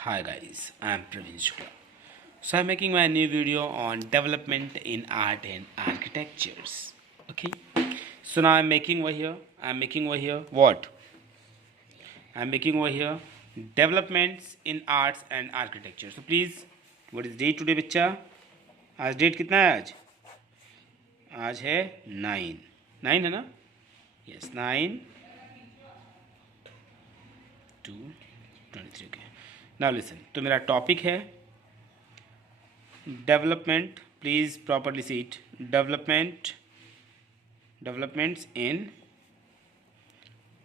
Hi guys, I'm Praveen Shukla. So I'm making my new video on development in art and architectures. Okay. So now I'm making over here. What? I'm making over here developments in arts and architecture. So please, what is date today बच्चा? आज date कितना है आज? आज है 9 है ना? Yes, 9/2/23. Okay. Now listen. तो मेरा टॉपिक है development. Please properly see it. Developments in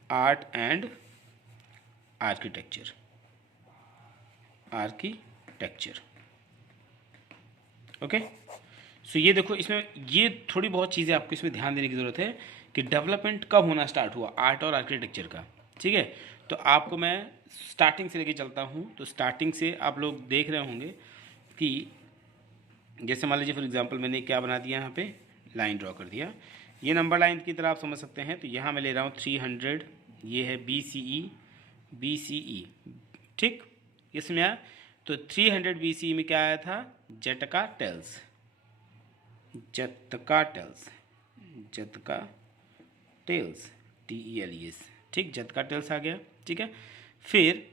art and architecture. Okay. So ये देखो, इसमें ये थोड़ी बहुत चीज़ें आपको इसमें ध्यान देने की ज़रूरत है कि डेवलपमेंट कब होना स्टार्ट हुआ आर्ट और आर्किटेक्चर का. ठीक है. तो आपको मैं स्टार्टिंग से लेके चलता हूँ. तो स्टार्टिंग से आप लोग देख रहे होंगे कि जैसे मान लीजिए फॉर एग्जांपल मैंने क्या बना दिया, यहाँ पे लाइन ड्रॉ कर दिया. ये नंबर लाइन की तरह आप समझ सकते हैं. तो यहाँ मैं ले रहा हूँ 300. ये है BCE. ठीक. इसमें आया तो 300 BCE में क्या आया था? जटका टेल्स. TELES. ठीक. जटका टेल्स आ गया. ठीक है. फिर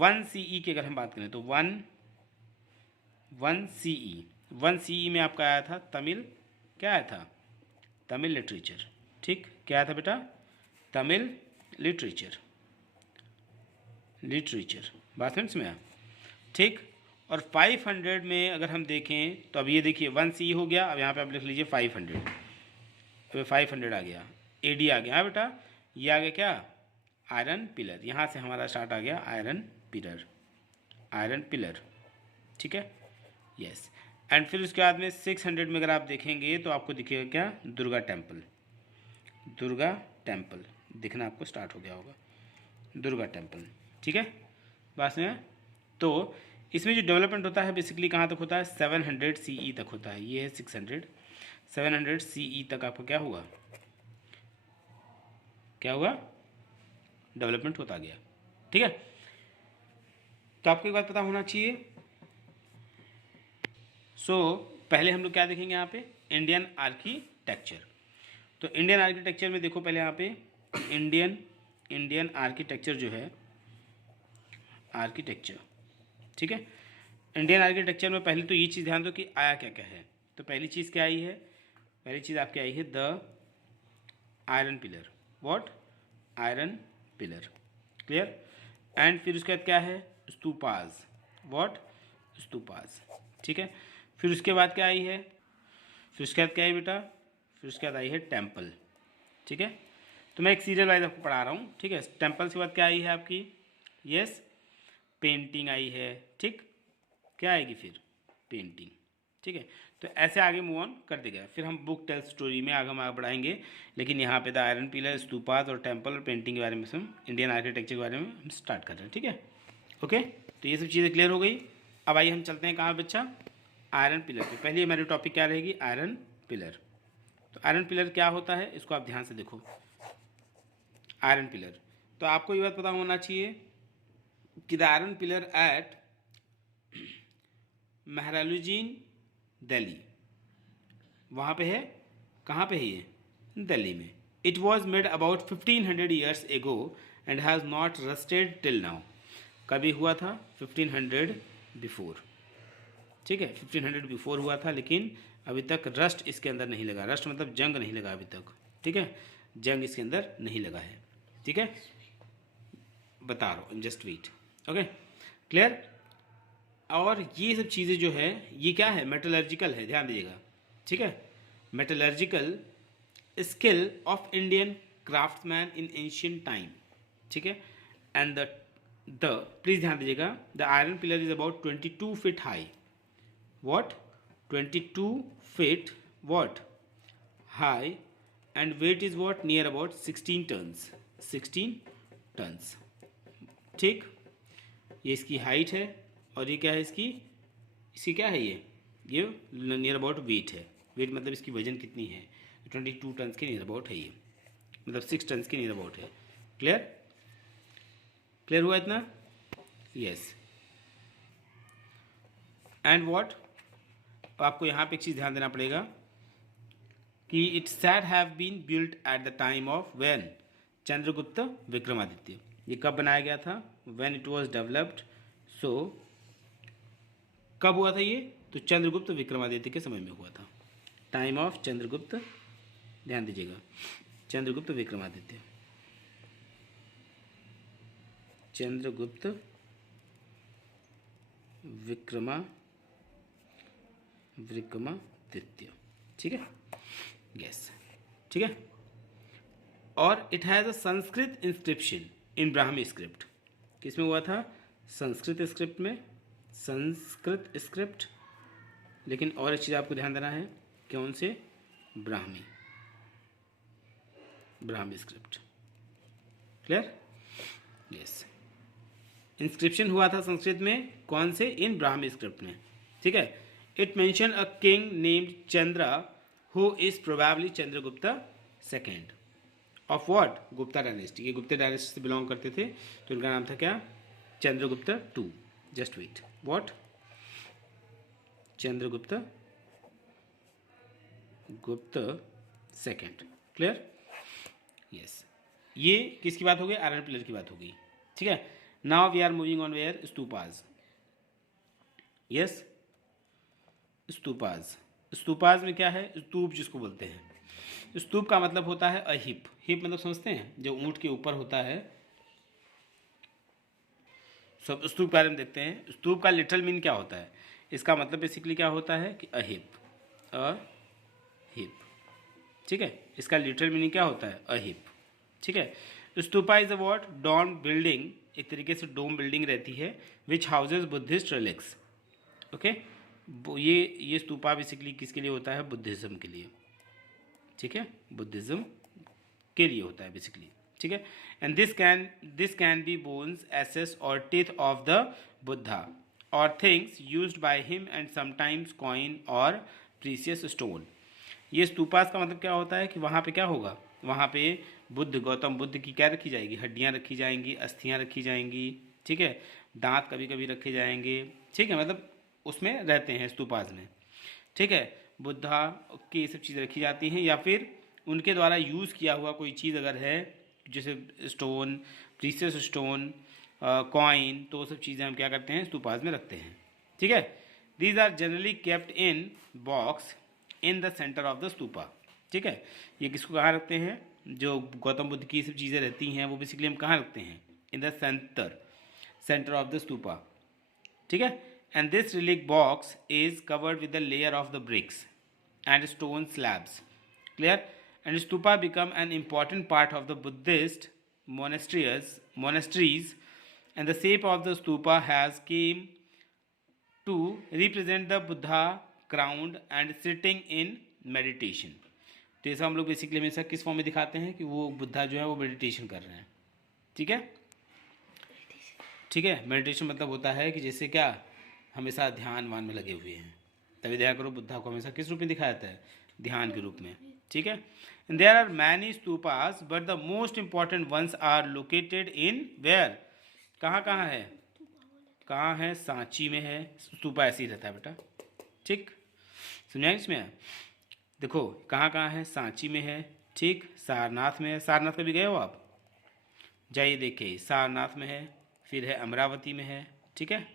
1 CE की अगर हम बात करें तो 1 CE में आपका आया था तमिल. क्या आया था? तमिल लिटरेचर. ठीक. क्या आया था बेटा? तमिल लिटरेचर. बात समझ में आया. ठीक. और 500 में अगर हम देखें तो अब ये देखिए 1 CE हो गया. अब यहाँ पे आप लिख लीजिए 500. तो 500 आ गया. AD आ गया. हाँ बेटा, ये आ गया क्या? Iron pillar. यहाँ से हमारा स्टार्ट आ गया आयरन पिलर. ठीक है. यस. एंड फिर उसके बाद में 600 में अगर आप देखेंगे तो आपको दिखेगा क्या? दुर्गा टेम्पल दिखना आपको स्टार्ट हो गया होगा. दुर्गा टेम्पल. ठीक है. बात में. तो इसमें जो डेवलपमेंट होता है बेसिकली कहाँ तक होता है? 700 CE तक होता है. ये है 600. 700 CE तक आपको क्या हुआ? डेवलपमेंट होता गया. ठीक है. तो आपको एक बात पता होना चाहिए. पहले हम लोग क्या देखेंगे यहाँ पे? Indian architecture. तो इंडियन आर्किटेक्चर में देखो पहले यहाँ पे इंडियन आर्किटेक्चर जो है आर्किटेक्चर. ठीक है. इंडियन आर्किटेक्चर में पहले तो ये चीज़ ध्यान दो कि आया क्या क्या है. तो पहली चीज़ क्या आई है? पहली चीज़ आपकी आई है the iron pillar. What? Iron pillar. Clear. And फिर उसके बाद क्या है? स्तूपाज. व्हाट? स्तूपाज. ठीक है. फिर उसके बाद क्या आई है? फिर उसके बाद क्या है बेटा? फिर उसके बाद आई है टेम्पल. ठीक है. तो मैं एक सीरियल वाइज आपको पढ़ा रहा हूँ. ठीक है. टेम्पल के बाद क्या आई है आपकी? यस, पेंटिंग आई है. ठीक. क्या आएगी फिर? पेंटिंग. ठीक है. तो ऐसे आगे मूव ऑन करते गए. फिर हम बुक टेल स्टोरी में आगे हम आगे बढ़ाएंगे. लेकिन यहाँ पे द आयरन पिलर, स्तूपाज और टेम्पल और पेंटिंग के बारे में हम इंडियन आर्किटेक्चर के बारे में हम स्टार्ट कर रहे हैं. ठीक है. ओके. तो ये सब चीज़ें क्लियर हो गई. अब आइए हम चलते हैं कहाँ बच्चा? आयरन पिलर पे. पहले हमारी टॉपिक क्या रहेगी? Iron pillar. तो आयरन पिलर क्या होता है इसको आप ध्यान से देखो. Iron pillar. तो आपको ये बात पता होना चाहिए कि द आयरन पिलर एट महराजुद्दीन दिल्ली. वहाँ पे है. कहाँ पे है ये? दिल्ली में. It was made about 1500 years ago and has not rusted till now. कभी हुआ था? 1500 बिफोर. ठीक है. 1500 बिफोर हुआ था, लेकिन अभी तक रस्ट इसके अंदर नहीं लगा. रस्ट मतलब जंग नहीं लगा अभी तक. ठीक है. जंग इसके अंदर नहीं लगा है. ठीक है. बता रहा हूँ, जस्ट वेट. ओके. क्लियर. और ये सब चीज़ें जो है ये क्या है? मेटलर्जिकल है. ध्यान दीजिएगा. ठीक है. Metallurgical skill of Indian craftsman in ancient time. ठीक है. एंड द प्लीज ध्यान दीजिएगा. The iron pillar is about 22 feet high. What? 22 feet what? High. And weight is what? Near about 16 tons. 16 tons. ठीक. ये इसकी हाइट है. और ये क्या है इसकी क्या है? ये नियर अबाउट वेट है. वेट मतलब इसकी वजन कितनी है? 22 टन्स के नियर अबाउट है ये. मतलब 6 टन्स के नियर अबाउट है. क्लियर हुआ इतना? यस. एंड वॉट, आपको यहाँ पे एक चीज़ ध्यान देना पड़ेगा कि it said have been built at the time of when, Chandragupta Vikramaditya. ये कब बनाया गया था? When it was developed. So कब हुआ था ये? तो चंद्रगुप्त विक्रमादित्य के समय में हुआ था। टाइम ऑफ चंद्रगुप्त, ध्यान दीजिएगा, चंद्रगुप्त विक्रमादित्य, चंद्रगुप्त विक्रमादित्य, ठीक है, यस, ठीक है। और it has a Sanskrit inscription in Brahmi script. किसमें हुआ था? संस्कृत स्क्रिप्ट में, संस्कृत स्क्रिप्ट। लेकिन और एक चीज़ आपको ध्यान देना है, कौन से? Brahmi script. Clear? Yes, inscription हुआ था संस्कृत में, कौन से? इन ब्राह्मी स्क्रिप्ट में, ठीक है। It mention a king named Chandra who is probably Chandragupta second of what? Gupta dynasty. ये गुप्ता डायनेस्टी से बिलोंग करते थे, तो उनका नाम था क्या? Chandragupta two. Just wait, what? Chandragupta second. Clear? Yes, ये किसकी बात हो गई? आयरन पिलर की बात हो गई, ठीक है। Now we are moving on where? Stupas. Yes, stupas में क्या है? स्तूप जिसको बोलते हैं। स्तूप का मतलब होता है अहिप। हिप मतलब समझते हैं, जो ऊंट के ऊपर होता है। सब स्तूप के बारे में देखते हैं। स्तूप का लिटरल मीन क्या होता है? इसका मतलब बेसिकली क्या होता है कि अहिप, ठीक है। इसका लिटरल मीनिंग क्या होता है? अहिप, ठीक है। Stupa is a what? Dome building, एक तरीके से डोम बिल्डिंग रहती है, which houses Buddhist relics. Okay, ये स्तूपा बेसिकली किसके लिए होता है? बुद्धिज्म के लिए, ठीक है, बुद्धिज्म के लिए होता है बेसिकली, ठीक है। And this can be bones, ashes और टीथ ऑफ द बुद्धा और things used by him and sometimes coin और प्रीसियस स्टोन। ये स्तूपास का मतलब क्या होता है कि वहाँ पे क्या होगा? वहाँ पे गौतम बुद्ध की क्या रखी जाएगी? हड्डियाँ रखी जाएंगी, अस्थियाँ रखी जाएंगी, ठीक है, दांत कभी कभी रखे जाएंगे, ठीक है, मतलब उसमें रहते हैं स्तूपास में, ठीक है। बुद्धा की ये सब चीज़ें रखी जाती हैं, या फिर उनके द्वारा यूज़ किया हुआ कोई चीज़ अगर है, जैसे स्टोन, प्रीसियस स्टोन, कॉइन, तो वो सब चीज़ें हम क्या करते हैं? स्तूपास में रखते हैं, ठीक है। These are generally kept in box in the centre of the stupa, ठीक है। ये किसको कहाँ रखते हैं? जो गौतम बुद्ध की सब चीज़ें रहती हैं वो बेसिकली हम कहाँ रखते हैं? In the centre of the stupa, ठीक है। And this relic box is covered with the layer of the bricks and stone slabs. Clear? And stupa become an important part of the Buddhist monasteries and the shape of the stupa has came to represent the Buddha crowned and sitting in meditation। तो ऐसा हम लोग basically हमेशा किस form में दिखाते हैं कि वो बुद्धा जो है वो मेडिटेशन कर रहे हैं, ठीक है, ठीक है। मेडिटेशन मतलब होता है कि जैसे क्या, हमेशा ध्यान वान में लगे हुए हैं। तभी देखा करो बुद्धा को हमेशा किस रूप में दिखाया जाता है? ध्यान के रूप में, ठीक है। And there are many stupas but the most important ones are located in where? कहाँ है? कहाँ है? सांची में है। स्तूपा ऐसे ही रहता है बेटा, ठीक, समझाएं इसमें? देखो कहाँ है? सांची में है, ठीक, सारनाथ में है। सारनाथ कभी गए हो आप? जाइए देखिए, सारनाथ में है, फिर है अमरावती में है, ठीक है,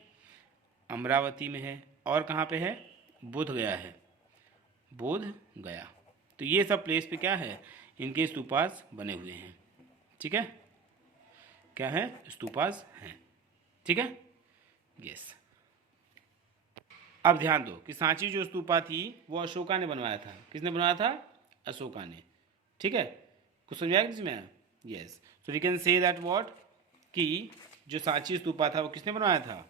अमरावती में है, और कहाँ पे है? बोध गया है, बोध गया। तो ये सब प्लेस पे क्या है? इनके स्तूपास बने हुए हैं, ठीक है, क्या है? स्तूपास हैं, ठीक है, यस। अब ध्यान दो कि सांची जो स्तूपा थी वो अशोका ने बनवाया था। किसने बनवाया था? अशोका ने, ठीक है। कुछ समझ आया इसमें? Yes. So we can say that what, कि जो सांची स्तूपा था वो किसने बनवाया था?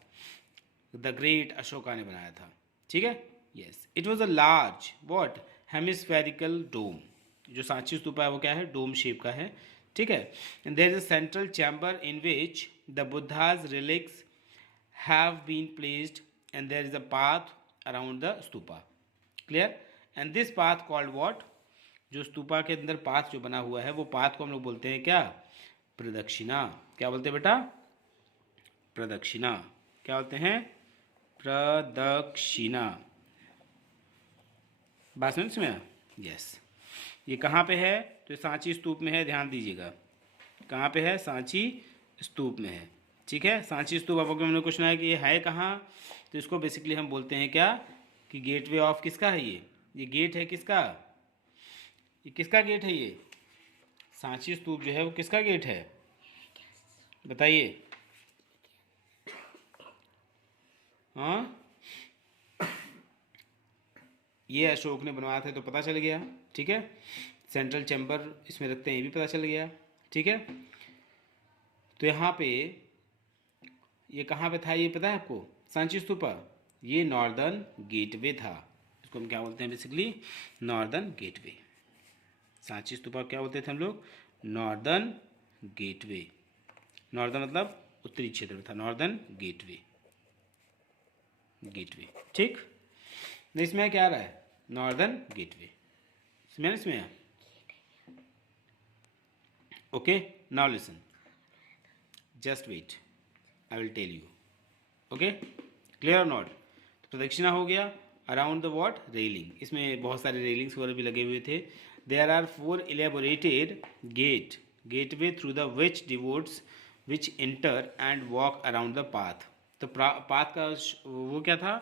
द ग्रेट अशोका ने बनाया था, ठीक है, yes. It was a large what? Hemispherical dome. जो सांची स्तूपा है वो क्या है? डोम शेप का है, ठीक है। And there is a central chamber in which the Buddha's relics have been placed and there is a path around the stupa. Clear? And this path called what? जो स्तूपा के अंदर पाथ जो बना हुआ है वो पाथ को हम लोग बोलते हैं क्या? प्रदक्षिणा। क्या बोलते हैं बेटा? प्रदक्षिणा। क्या बोलते हैं? प्रदक्षिणा। बात समझ में? यस। ये कहाँ पे है? तो सांची स्तूप में है, ध्यान दीजिएगा। कहाँ पे है? सांची स्तूप में है। ठीक है, सांची स्तूप आपको हमने क्वेश्चन आया कि ये है कहाँ, तो इसको बेसिकली हम बोलते हैं क्या कि गेटवे ऑफ किसका है ये गेट है किसका? ये किसका गेट है? ये सांची स्तूप जो है वो किसका गेट है? बताइए। हाँ, ये अशोक ने बनवाया था तो पता चल गया। ठीक है, सेंट्रल चैम्बर इसमें रखते हैं, ये भी पता चल गया। ठीक है, तो यहाँ पे ये कहाँ पे था ये पता है आपको? सांची स्तूपा, ये नॉर्दर्न गेटवे था। इसको हम क्या बोलते हैं? Basically northern gateway. Sanchi stupa क्या बोलते थे हम लोग? Northern gateway. नॉर्दर्न मतलब उत्तरी क्षेत्र में था, नॉर्दर्न गेटवे। गेटवे, ठीक। नहीं, इसमें क्या आ रहा है? Northern gateway. इसमें okay, now listen, just wait, I will tell you. Okay, clear और नॉट? तो प्रदक्षिणा हो गया अराउंड द वॉट? रेलिंग। इसमें बहुत सारे रेलिंग्स वगैरह भी लगे हुए थे। There are 4 elaborated gateway through the which devotees which enter and walk around the path. तो पाथ का वो क्या था?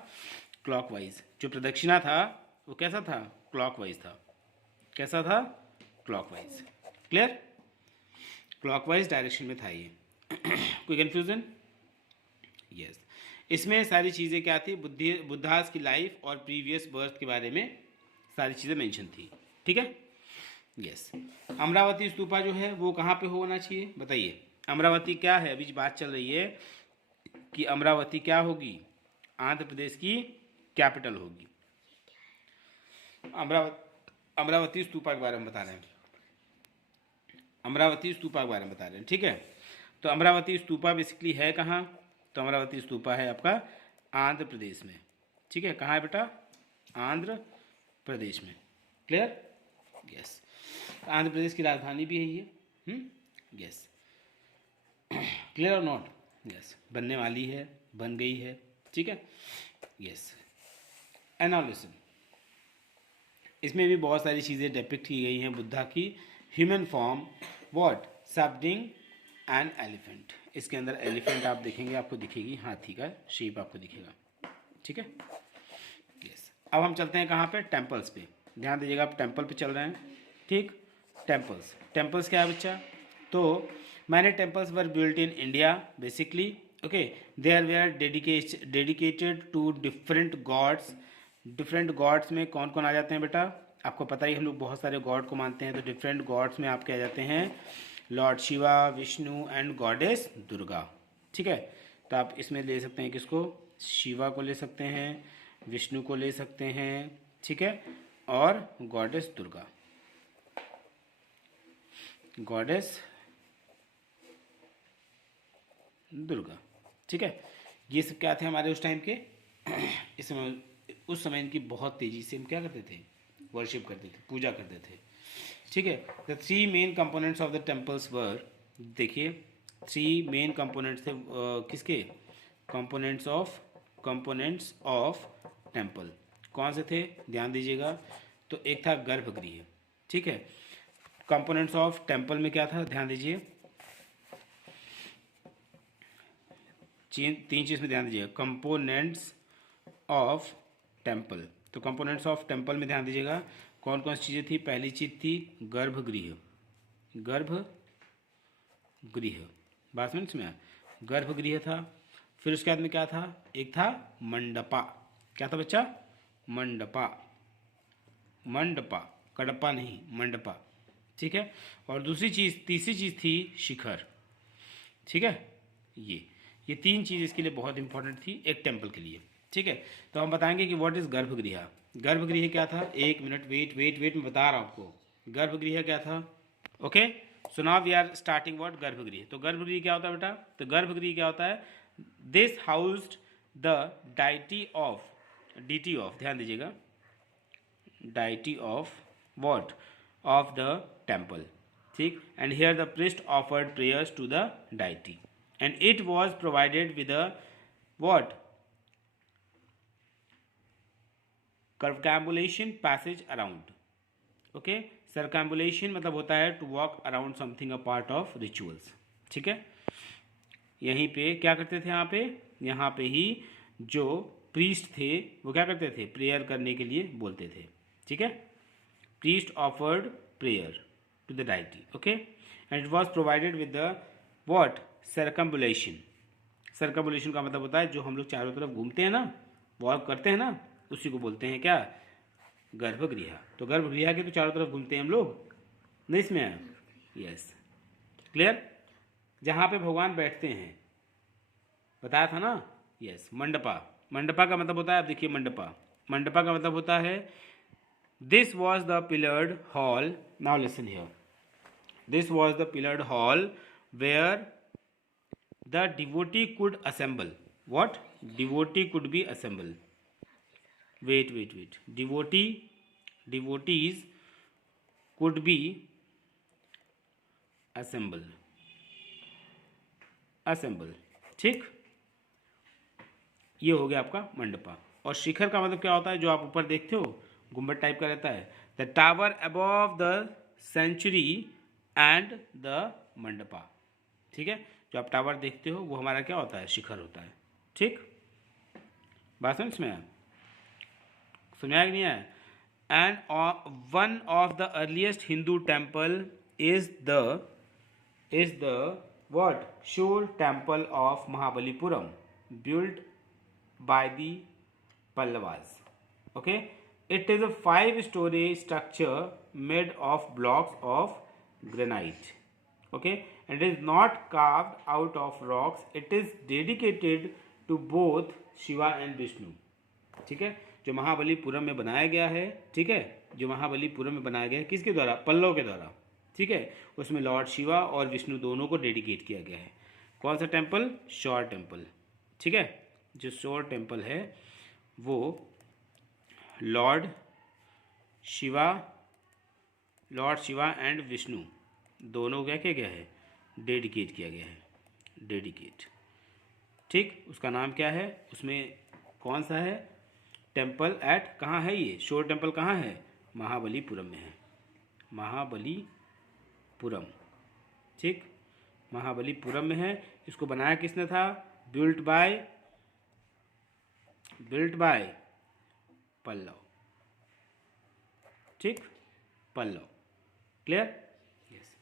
क्लॉकवाइज। जो प्रदक्षिणा था वो कैसा था? क्लॉकवाइज था। कैसा था? क्लॉकवाइज। क्लियर? क्लॉकवाइज डायरेक्शन में था ये। कोई कंफ्यूजन? यस। इसमें सारी चीज़ें क्या थी? बुद्धास की लाइफ और प्रीवियस बर्थ के बारे में सारी चीज़ें मेंशन थी। ठीक है, यस। अमरावती स्तूपा जो है वो कहाँ पे होना चाहिए? बताइए। अमरावती क्या है? अभी बात चल रही है कि अमरावती क्या होगी? आंध्र प्रदेश की कैपिटल होगी। अमरावती स्तूपा के बारे में बता रहे हैं। अमरावती स्तूपा के बारे में बता रहे हैं। ठीक है, तो अमरावती स्तूपा बेसिकली है कहाँ? तो अमरावती स्तूपा है आपका आंध्र प्रदेश में। ठीक है, कहाँ है बेटा? आंध्र प्रदेश में। क्लियर? यस। आंध्र प्रदेश की राजधानी भी है ये। यस। क्लियर और नॉट? यस, बनने वाली है, बन गई है। ठीक है, यस। एनालिसिस, इसमें भी बहुत सारी चीज़ें डिपिक्ट की गई हैं बुद्धा की। Human form, what? Subduing an elephant. इसके अंदर एलिफेंट आप देखेंगे, आपको दिखेगी हाथी का शेप आपको दिखेगा। ठीक है, यस। अब हम चलते हैं कहाँ पे? टेम्पल्स पे। ध्यान दीजिएगा, आप टेम्पल पे चल रहे हैं। ठीक, टेम्पल्स क्या है बच्चा? तो many temples were built in India basically. Okay, there were dedicated to different gods. Different gods में कौन कौन आ जाते हैं बेटा? आपको पता ही, हम लोग बहुत सारे गॉड को मानते हैं। तो डिफरेंट गॉड्स में आपके आ जाते हैं Lord Shiva, Vishnu and goddess Durga. ठीक है, तो आप इसमें ले सकते हैं किसको? शिवा को ले सकते हैं, विष्णु को ले सकते हैं। ठीक है, और गॉडेस दुर्गा, गॉडेस दुर्गा। ठीक है, ये सब क्या थे हमारे उस टाइम के? उस समय इनकी बहुत तेज़ी से हम क्या करते थे? वर्शिप करते थे, पूजा करते थे। ठीक है, the 3 main components of the temples were, देखिए 3 मेन कंपोनेंट्स थे किसके? Components of temple. कौन से थे? ध्यान दीजिएगा। तो एक था गर्भगृह। ठीक है, कंपोनेंट्स ऑफ टेम्पल में क्या था? ध्यान दीजिए, 3 चीज़ में ध्यान दीजिएगा। कंपोनेंट्स ऑफ टेम्पल, तो कंपोनेंट्स ऑफ टेम्पल में ध्यान दीजिएगा कौन कौन सी चीज़ें थी? पहली चीज़ थी गर्भगृह। बात समझ में? गर्भगृह था। फिर उसके बाद में क्या था? एक था मंडपा। क्या था बच्चा? मंडपा, कडप्पा नहीं, मंडपा। ठीक है, और तीसरी चीज़ थी शिखर। ठीक है, ये 3 चीज़ इसके लिए बहुत इंपॉर्टेंट थी एक टेम्पल के लिए। ठीक है, तो हम बताएंगे कि व्हाट इज गर्भगृह। गर्भगृह क्या था? 1 मिनट, वेट मैं बता रहा हूँ आपको। गर्भगृह क्या था? Okay, so now we are starting what? Garbhagriha. तो गर्भगृह क्या होता है बेटा? तो गर्भगृह क्या होता है? This housed the deity of, ध्यान दीजिएगा, deity of what? Of the temple. ठीक, and here the priest offered prayers to the deity and it was provided with a what? Circumambulation passage around, okay. Circumambulation मतलब होता है to walk around something a part of rituals, ठीक है। यहीं पे क्या करते थे, यहाँ पे ही जो प्रीस्ट थे वो क्या करते थे, प्रेयर करने के लिए बोलते थे, ठीक है। Priest offered prayer to the deity, okay, and it was provided with the what, circumambulation. Circumambulation का मतलब होता है जो हम लोग चारों तरफ घूमते हैं ना, वॉक करते हैं ना, उसी को बोलते हैं क्या, गर्भगृह। तो गर्भगृह के तो चारों तरफ घूमते हैं हम लोग, नहीं इसमें आया, यस, क्लियर। जहाँ पे भगवान बैठते हैं, बताया था ना, यस, मंडपा। मंडपा का मतलब होता है, आप देखिए मंडपा, मंडपा का मतलब होता है this was the pillared hall, now listen here, this was the pillared hall where the devotee could assemble, what, devotee could be assemble, wait, devotees could be assemble, ठीक। ये हो गया आपका मंडपा। और शिखर का मतलब क्या होता है, जो आप ऊपर देखते हो गुम्बद टाइप का रहता है, the tower above the sanctuary and the mandapa, ठीक है। जो आप टावर देखते हो वो हमारा क्या होता है, शिखर होता है, ठीक। बात समझ में आया, सुनाया कि नहीं आया। And one of the earliest Hindu temple is the what, shore temple of Mahabalipuram, built by the Pallavas, okay. It is a 5-story structure made of blocks of granite, okay, and it is not carved out of rocks. It is dedicated to both Shiva and Vishnu, ठीक है। जो महाबलीपुरम में बनाया गया है, ठीक है, जो महाबलीपुरम में बनाया गया है किसके द्वारा, पल्लव के द्वारा, ठीक है। उसमें लॉर्ड शिवा और विष्णु दोनों को डेडिकेट किया गया है। कौन सा टेम्पल, शोर टेम्पल, ठीक है। जो शोर टेम्पल है वो लॉर्ड शिवा एंड विष्णु दोनों क्या किया गया है, डेडिकेट किया गया है, डेडिकेट, ठीक। उसका नाम क्या है, उसमें कौन सा है टेम्पल, एट कहाँ है ये शोर टेम्पल, कहाँ है, महाबलीपुरम में है, महाबलीपुरम, ठीक, महाबलीपुरम में है। इसको बनाया किसने था, बिल्ट बाय पल्लव, ठीक, पल्लव, क्लियर, यस।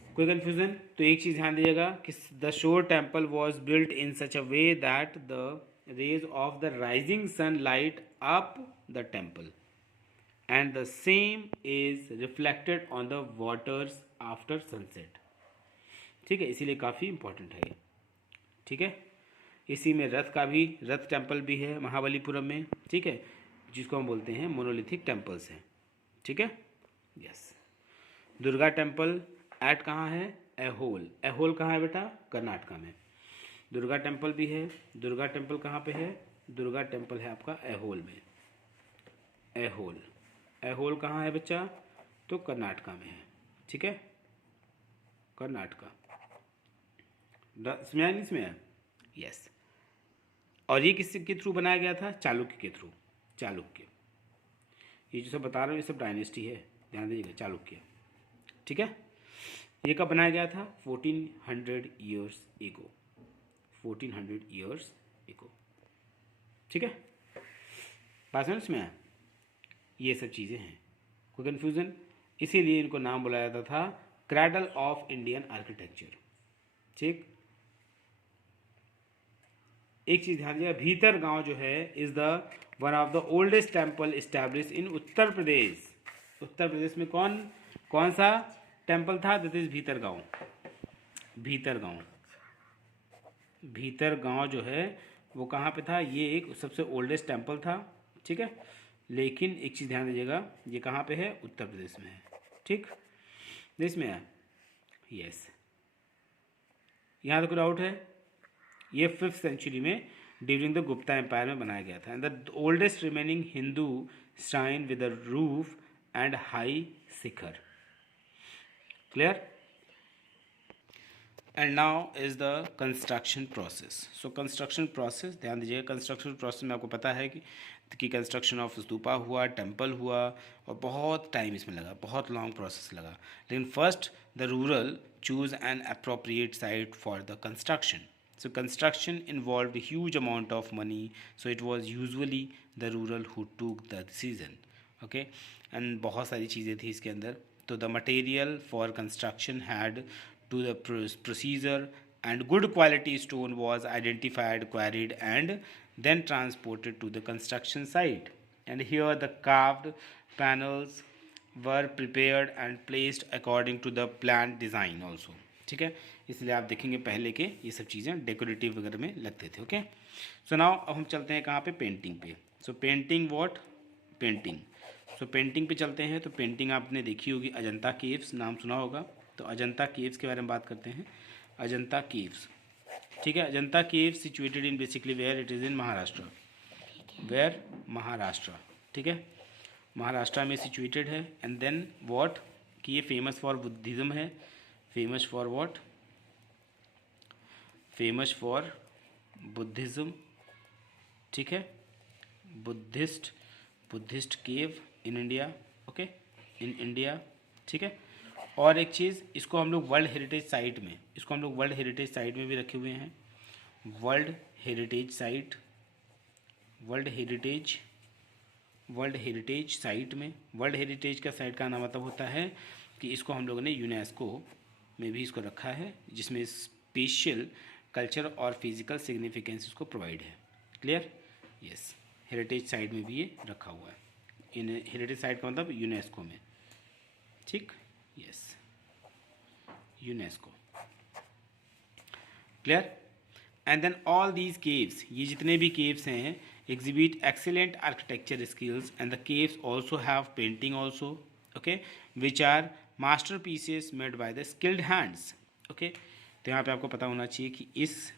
कोई कंफ्यूजन, तो एक चीज ध्यान दीजिएगा कि the shore temple was built in such a way that the rays of the rising sun light up the temple and the same is reflected on the waters after sunset, ठीक है। इसीलिए काफ़ी इंपॉर्टेंट है ये, ठीक है। इसी में रथ टेम्पल भी है महाबलीपुरम में, ठीक है, जिसको हम बोलते हैं मोनोलिथिक टेम्पल्स हैं, ठीक है, यस। दुर्गा टेम्पल एट कहाँ है, एहोल कहाँ है बेटा, कर्नाटका में। दुर्गा टेम्पल भी है, दुर्गा टेम्पल कहाँ पे है, दुर्गा टेम्पल है आपका एहोल में, एहोल कहाँ है बच्चा, तो कर्नाटका में है, ठीक है, कर्नाटका, इसमें यस। और ये किसके के थ्रू बनाया गया था, चालुक्य के थ्रू, चालुक्य। ये जो सब बता रहा हूँ ये सब डायनेस्टी है, ध्यान दीजिएगा, चालुक्य, ठीक है। ये कब बनाया गया था, 1400 ईयर्स एगो, 1400 ईयर्स एगो, ठीक है। बात समझ में आया, ये सब चीज़ें हैं, कोई कन्फ्यूज़न। इसीलिए इनको नाम बुलाया जाता था क्रैडल ऑफ इंडियन आर्किटेक्चर, ठीक। एक चीज़ ध्यान दिया, भीतर गांव जो है is the one of the oldest temple establish in Uttar Pradesh. Uttar Pradesh में कौन सा टेम्पल था, दैट इज भीतर गांव जो है वो कहाँ पे था, ये एक सबसे ओल्डेस्ट टेम्पल था, ठीक है। लेकिन एक चीज़ ध्यान दीजिएगा, ये कहाँ पे है, उत्तर प्रदेश में है, ठीक, देश में है, यस। यहाँ तक डाउट है, ये 5th सेंचुरी में ड्यूरिंग द गुप्ता एम्पायर में बनाया गया था, and the oldest remaining Hindu shrine with a roof and high Shikhar, clear. And now is the construction process. So construction process, ध्यान दीजिएगा, कंस्ट्रक्शन प्रोसेस में आपको पता है कि कंस्ट्रक्शन ऑफ स्तूपा हुआ, टेम्पल हुआ, और बहुत टाइम इसमें लगा, बहुत लॉन्ग प्रोसेस लगा. लेकिन first the rural choose an appropriate site for the construction. So construction involved a huge amount of money, so it was usually the rural who took the decision. Okay, and बहुत सारी चीज़ें थी इसके अंदर. तो the material for construction had to the procedure, and good quality stone was identified, quarried, and then transported to the construction site. And here the carved panels were prepared and placed according to the planned design also. ठीक है, इसलिए आप देखेंगे पहले के ये सब चीज़ें डेकोरेटिव वगैरह में लगते थे. ओके, सो नाउ अब हम चलते हैं कहाँ पे, पेंटिंग पे. So painting what, painting. So painting पे चलते हैं. तो पेंटिंग आपने देखी होगी, अजंता केव्स नाम सुना होगा. तो अजंता केव्स के बारे में बात करते हैं. अजंता केव्स, ठीक है. Ajanta caves situated in basically where, it is in Maharashtra. Where, Maharashtra. ठीक है, महाराष्ट्र में सिचुएटेड है. एंड देन व्हाट, कि ये फेमस फॉर बुद्धिज़्म है. Famous for what, famous for Buddhism. ठीक है, Buddhist cave in India. Okay, in India. ठीक है, और एक चीज़, इसको हम लोग वर्ल्ड हेरिटेज साइट में, इसको हम लोग वर्ल्ड हेरिटेज साइट में भी रखे हुए हैं. World heritage site, world heritage site में. वर्ल्ड हेरिटेज का साइट का नाम मतलब होता है कि इसको हम लोगों ने यूनेस्को में भी इसको रखा है, जिसमें स्पेशल कल्चर और फिजिकल सिग्निफिकेंस इसको प्रोवाइड है. Clear, yes. हेरिटेज साइट में भी ये रखा हुआ है. इन हेरिटेज साइट का मतलब यूनेस्को में. ठीक, yes, UNESCO. Clear. And then all these caves, ये जितने भी केव्स हैं, exhibit excellent architecture skills, and the caves also have painting also, okay, which are masterpieces made by the skilled hands. okay, तो यहाँ पे आपको पता होना चाहिए कि इस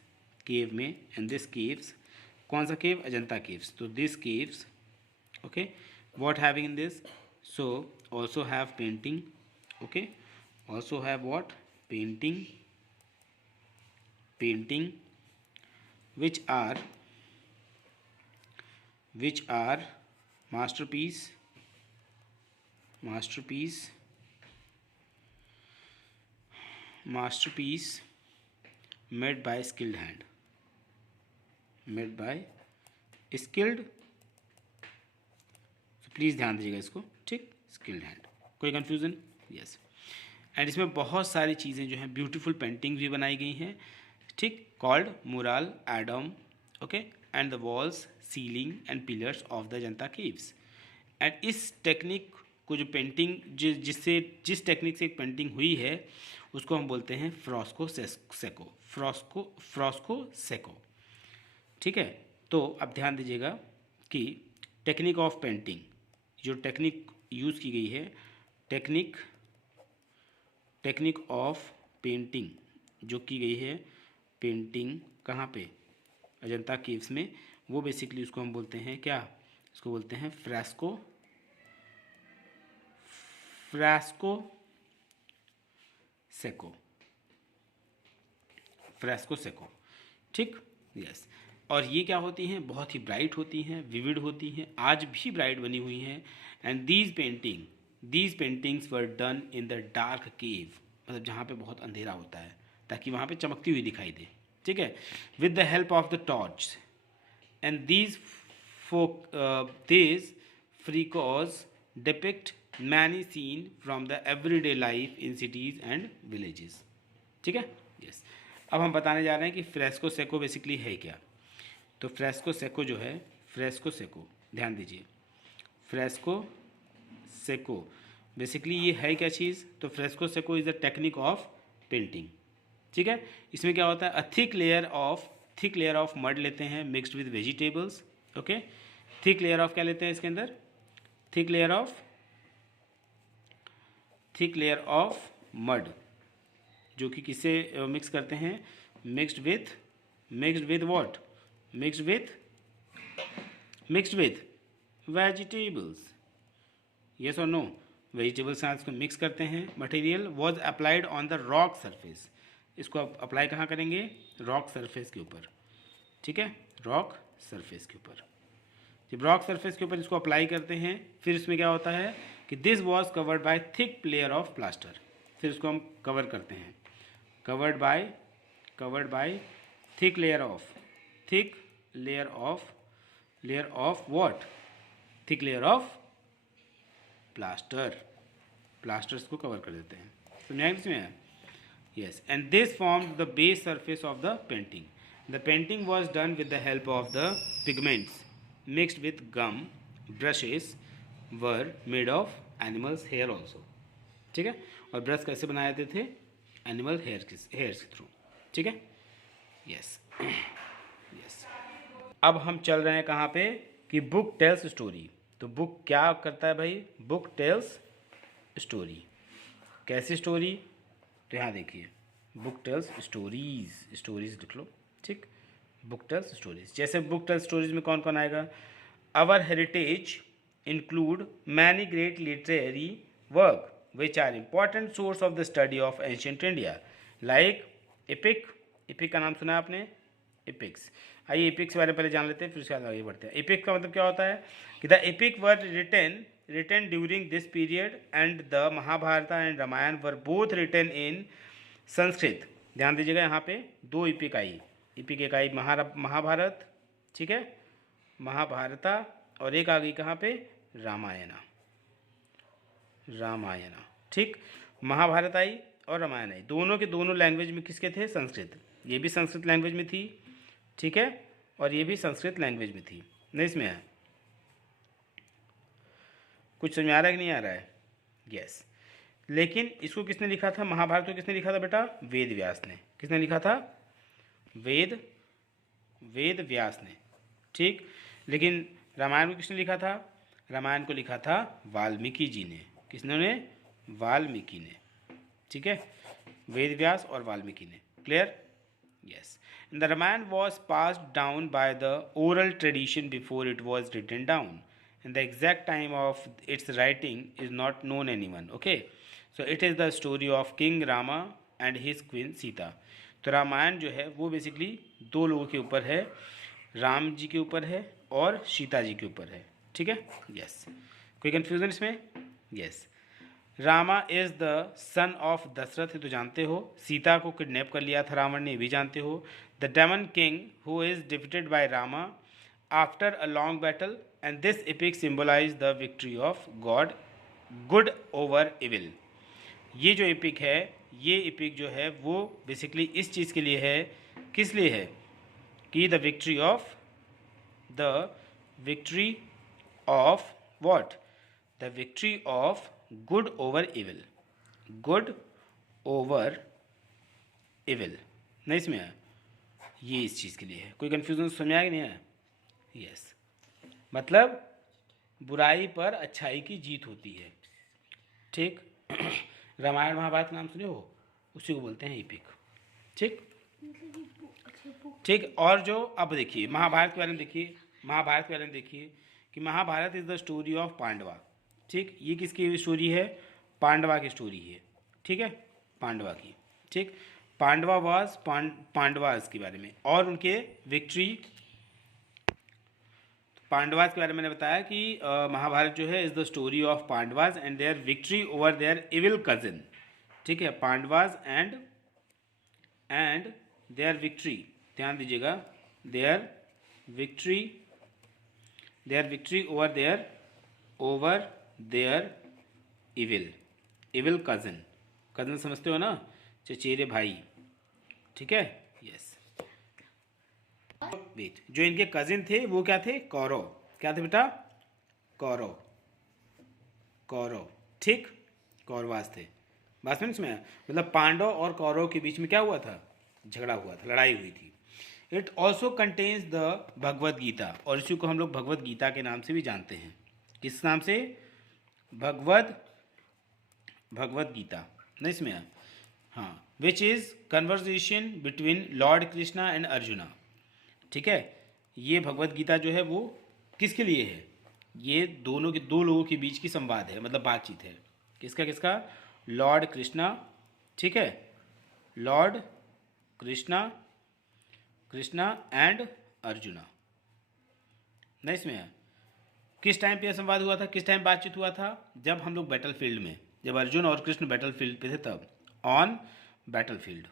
केव में, and this caves, कौन सा केव, अजंता केव्स. तो this caves, okay, what having in this, so also have painting. okay, also have what, painting, which are masterpiece made by skilled hand, so please ध्यान दीजिएगा इसको. ठीक, स्किल्ड हैंड. कोई confusion, yes. And इसमें बहुत सारी चीज़ें जो हैं, ब्यूटीफुल पेंटिंग भी बनाई गई हैं. ठीक, called mural Adam. Okay, and the walls, ceiling and pillars of the Ajanta caves. And इस टेक्निक को, जो पेंटिंग जिस टेक्निक से एक पेंटिंग हुई है, उसको हम बोलते हैं फ्रॉस्को सेको. ठीक है, तो अब ध्यान दीजिएगा कि टेक्निक ऑफ पेंटिंग, जो टेक्निक यूज़ की गई है, टेक्निक ऑफ पेंटिंग जो की गई है, पेंटिंग कहाँ पे, अजंता केव्स में, वो बेसिकली उसको हम बोलते हैं क्या, इसको बोलते हैं फ्रेस्को सेको. ठीक, यस. और ये क्या होती हैं, बहुत ही ब्राइट होती हैं, विविड होती हैं, आज भी ब्राइट बनी हुई हैं. And these paintings were done in the dark cave, मतलब जहाँ पे बहुत अंधेरा होता है, ताकि वहाँ पे चमकती हुई दिखाई दे. ठीक है, with the help of the torch. And these frescoes depict many scenes from the everyday life in cities and villages. ठीक है, यस. अब हम बताने जा रहे हैं कि फ्रेस्को सेको बेसिकली है क्या. तो फ्रेस्को सेको जो है, ध्यान दीजिए, फ्रेस्को सेको बेसिकली ये है क्या चीज़. तो fresco Seiko is the technique of painting. ठीक है, इसमें क्या होता है, a thick layer of mud लेते हैं, mixed with vegetables. Okay, thick layer of क्या लेते हैं इसके अंदर, थिक लेयर ऑफ मड, जो कि किससे मिक्स करते हैं, mixed with what, mixed with vegetables. Yes और नो, वेजिटेबल्स के साथ इसको मिक्स करते हैं. Material was applied on the rock surface. इसको अप्लाई कहाँ करेंगे? रॉक सरफेस के ऊपर, ठीक है, रॉक सरफेस के ऊपर। जब रॉक सरफेस के ऊपर इसको अप्लाई करते हैं फिर इसमें क्या होता है कि this was covered by thick layer of plaster. फिर इसको हम कवर करते हैं, covered by thick layer of what? Thick layer of plaster इसको कवर कर देते हैं। समझाएंगे इसमें? Yes, and this formed the base surface of the painting. The painting was done with the help of the pigments mixed with gum. Brushes were made of animals' hair also. ठीक है, और brush कैसे बनाए जाते थे? Animal hair के through. ठीक है, यस यस। अब हम चल रहे हैं कहाँ पे कि बुक टेल्स स्टोरी। तो बुक क्या करता है भाई? Book tells story. कैसी स्टोरी? तो यहाँ देखिए, बुक टेल्स स्टोरीज लिख लो, ठीक। बुक टेल्स स्टोरीज, जैसे बुक टेल्स स्टोरीज में कौन कौन आएगा? Our heritage include many great literary work which are important source of the study of ancient India, like epic का नाम सुना है आपने? एपिक्स। आइए एपिक्स के बारे में पहले जान लेते हैं, फिर उसके बाद आगे बढ़ते हैं। एपिक का मतलब क्या होता है कि the epic were written during this period and the Mahabharata and Ramayana were both written in Sanskrit. ध्यान दीजिएगा, यहाँ पे दो एपिक आई। एपिक एक आई महाभारत, ठीक है, महाभारता, और एक आ गई कहाँ पे? रामायणा। ठीक, महाभारत आई और रामायण आई, दोनों के दोनों लैंग्वेज में किसके थे? संस्कृत। ये भी संस्कृत लैंग्वेज में थी, ठीक है, और ये भी संस्कृत लैंग्वेज में थी। नहीं इसमें है? कुछ समझ आ रहा है कि नहीं आ रहा है? यस। लेकिन इसको किसने लिखा था? महाभारत को किसने लिखा था बेटा? वेद व्यास ने। किसने लिखा था? वेद व्यास ने, ठीक। लेकिन रामायण को किसने लिखा था? रामायण को लिखा था वाल्मीकि जी ने। किसने? वाल्मीकि ने, ठीक है, वेद व्यास और वाल्मीकि ने। Clear? Yes. The Ramayana was passed down by the oral tradition before it was written down, and the exact time of its writing is not known anyone. Okay, so it is the story of King Rama and his queen Sita. तो रामायण जो है वो basically दो लोगों के ऊपर है, राम जी के ऊपर है और सीता जी के ऊपर है, ठीक है। यस, कोई कन्फ्यूजन इसमें? Yes. Rama is the son of Dasharatha, तो जानते हो। सीता को किडनैप कर लिया था रावण ने, भी जानते हो। The demon king who is defeated by Rama after a long battle, and this epic symbolize the victory of good over evil. ये जो एपिक है, ये एपिक जो है वो बेसिकली इस चीज़ के लिए है, किस लिए है कि the victory of what? The victory of good over evil. Good over evil. नहीं इसमें है? ये इस चीज़ के लिए है। कोई कन्फ्यूजन समझ आया कि नहीं आया? यस, मतलब बुराई पर अच्छाई की जीत होती है, ठीक। रामायण महाभारत नाम सुने हो? उसी को बोलते हैं एपिक, ठीक ठीक। और जो अब देखिए महाभारत के बारे में देखिए, कि Mahabharata is the story of Pandava, ठीक। ये किसकी स्टोरी है? पांडवा की स्टोरी है, ठीक है, पांडवा की, ठीक। पांडवास के बारे में और उनके विक्ट्री। पांडवास के बारे में मैंने बताया कि महाभारत जो है is the story of Pandavas and their victory over their evil cousin, ठीक है। पांडवास एंड देयर विक्ट्री, ध्यान दीजिएगा, their victory over their evil cousin समझते हो ना? चचेरे भाई, ठीक है। यस। वेट, जो इनके कजिन थे वो क्या थे? कौरव। क्या थे बेटा? कौरव, ठीक, कौरवास थे। बात समझ में? मतलब पांडव और कौरव के बीच में क्या हुआ था? झगड़ा हुआ था, लड़ाई हुई थी। It also contains the Bhagavad Gita, और इसी को हम लोग भगवद गीता के नाम से भी जानते हैं। किस नाम से? भगवद गीता। नहीं इसमें? हाँ, which is conversation between Lord Krishna and arjuna, ठीक है। ये भगवत गीता जो है वो किसके लिए है? ये दो लोगों के बीच की संवाद है, मतलब बातचीत है। किसका? लॉर्ड कृष्णा, ठीक है, लॉर्ड कृष्णा कृष्णा एंड अर्जुना। नहीं इसमें है किस टाइम पे यह संवाद हुआ था, किस टाइम बातचीत हुआ था, जब हम लोग बैटल फील्ड में, जब अर्जुन और कृष्ण बैटल फील्ड पे थे तब, ऑन बैटल फील्ड।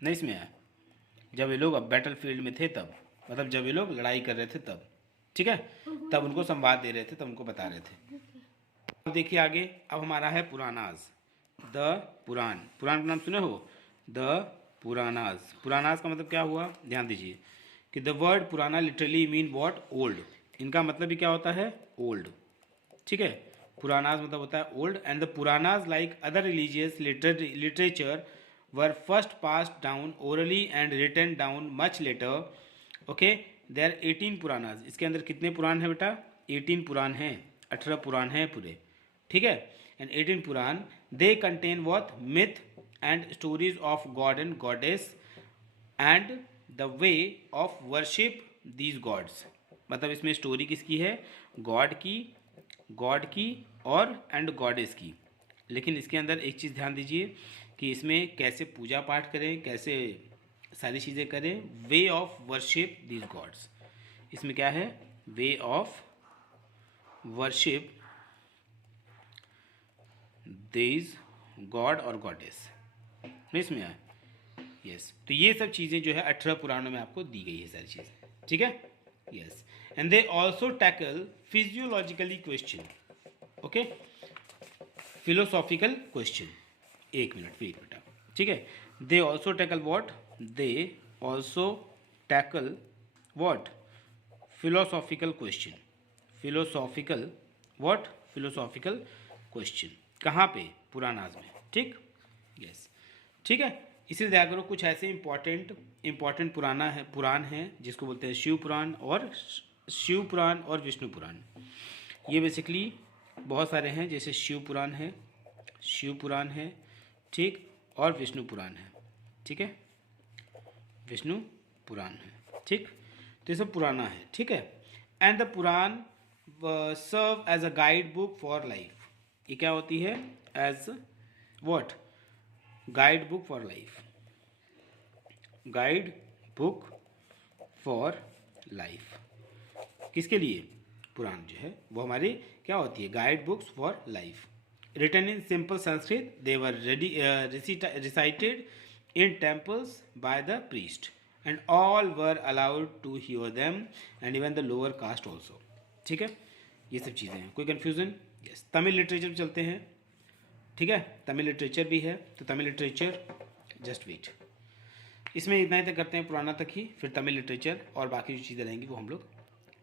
नहीं इसमें है जब ये लोग अब बैटल फील्ड में थे तब, मतलब जब ये लोग लड़ाई कर रहे थे तब, ठीक है, तब उनको संवाद दे रहे थे, तब उनको बता रहे थे। अब देखिए आगे, अब हमारा है पुरानाज, द पुराण। पुराण का नाम सुने हो, द पुरानाज। पुरानाज का मतलब क्या हुआ, ध्यान दीजिए कि द वर्ड पुराना लिटरली मीन वॉट, ओल्ड। इनका मतलब भी क्या होता है, ओल्ड, ठीक है। पुरानाज मतलब होता है old. And the Puranas like other religious literature were first passed down orally and written down much later. Okay, there 18 Puranas. इसके अंदर कितने पुराण हैं बेटा, 18 पुराण हैं, 18 पुराण हैं पूरे, ठीक है। And 18 Purana, they contain what, myth and stories of god and goddess and the way of worship these gods. मतलब इसमें स्टोरी किसकी है, गॉड की और एंड गॉडेस की। लेकिन इसके अंदर एक चीज़ ध्यान दीजिए कि इसमें कैसे पूजा पाठ करें, कैसे सारी चीज़ें करें, way of worship these gods. इसमें क्या है, way of worship these god और गॉडेस, इसमें है, यस। तो ये सब चीज़ें जो है 18 पुराणों में आपको दी गई है सारी चीज़ें, ठीक है, yes. And they also tackle physiologically question, okay, philosophical question. एक मिनट वेट बेटा, ठीक है। They also tackle what, they also tackle what, philosophical question. Philosophical what, philosophical question. कहाँ पे, पुरानाज में, ठीक, यस, ठीक है। इसीलिए देखा करो कुछ ऐसे इंपॉर्टेंट पुराण हैं जिसको बोलते हैं शिव पुराण और विष्णु पुराण। ये बेसिकली बहुत सारे हैं, जैसे शिव पुराण है, ठीक, और विष्णु पुराण है, ठीक है, विष्णु पुराण है, ठीक। तो ये सब पुराना है, ठीक है। And the Purana serve as a guide book for life. ये क्या होती है, as what, guide book for life, guide book for life. किसके लिए, पुराण जो है वो हमारी क्या होती है, guide books for life. Written in simple Sanskrit, they were recited in temples by the priest and all were allowed to hear them and even the lower caste also, ठीक है। ये सब चीज़ें हैं, कोई कन्फ्यूज़न, यस। तमिल लिटरेचर चलते हैं, ठीक है, तमिल लिटरेचर भी है, तो तमिल लिटरेचर जस्ट वेट, इसमें इतना ही तक करते हैं, पुराना तक ही, फिर तमिल लिटरेचर और बाकी जो चीज़ें रहेंगी वो हम लोग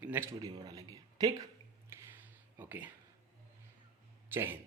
नेक्स्ट वीडियो में बना लेंगे, ठीक, ओके, जय हिंद।